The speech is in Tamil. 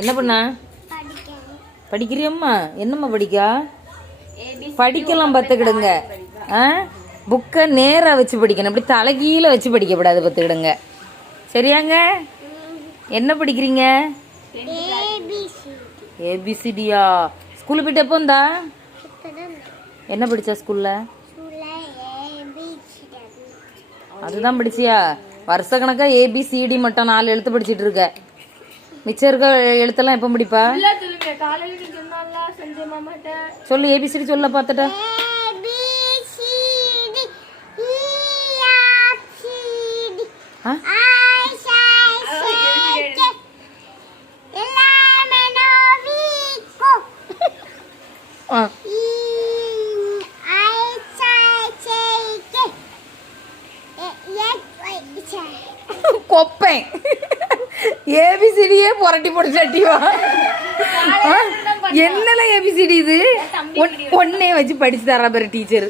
என்ன பண்ணா படிக்கிறியம்மா? என்னம்மா படிக்கா? படிக்கலாம் பார்த்துக்கிடுங்க. புக்கை நேராக வச்சு படிக்கணும், அப்படி தலைகீழ வச்சு படிக்கப்படாது பார்த்துக்கிடுங்க. சரியாங்க? என்ன படிக்கிறீங்க? ஏபிசிடியா? ஸ்கூலுக்கு போயிட்டு எப்போ வந்தா? என்ன படிச்சா ஸ்கூல்ல? அதுதான் படிச்சியா? வருஷ கணக்கா ஏபிசிடி மட்டும் 4 எழுத்து படிச்சிட்டு இருக்க. மிச்சம் இருக்க எழுத்தெல்லாம் எப்போ படிப்பா? சொல்லு, ஏபிசிடி சொல்ல பார்த்துட்ட. கொப்பேன் ஏபிசிடியே புரட்டி போட்டுட்டிவா? என்னல ஏபிசிடி இது? ஒன்னே வச்சு படிச்சு தரா பாரு டீச்சர்.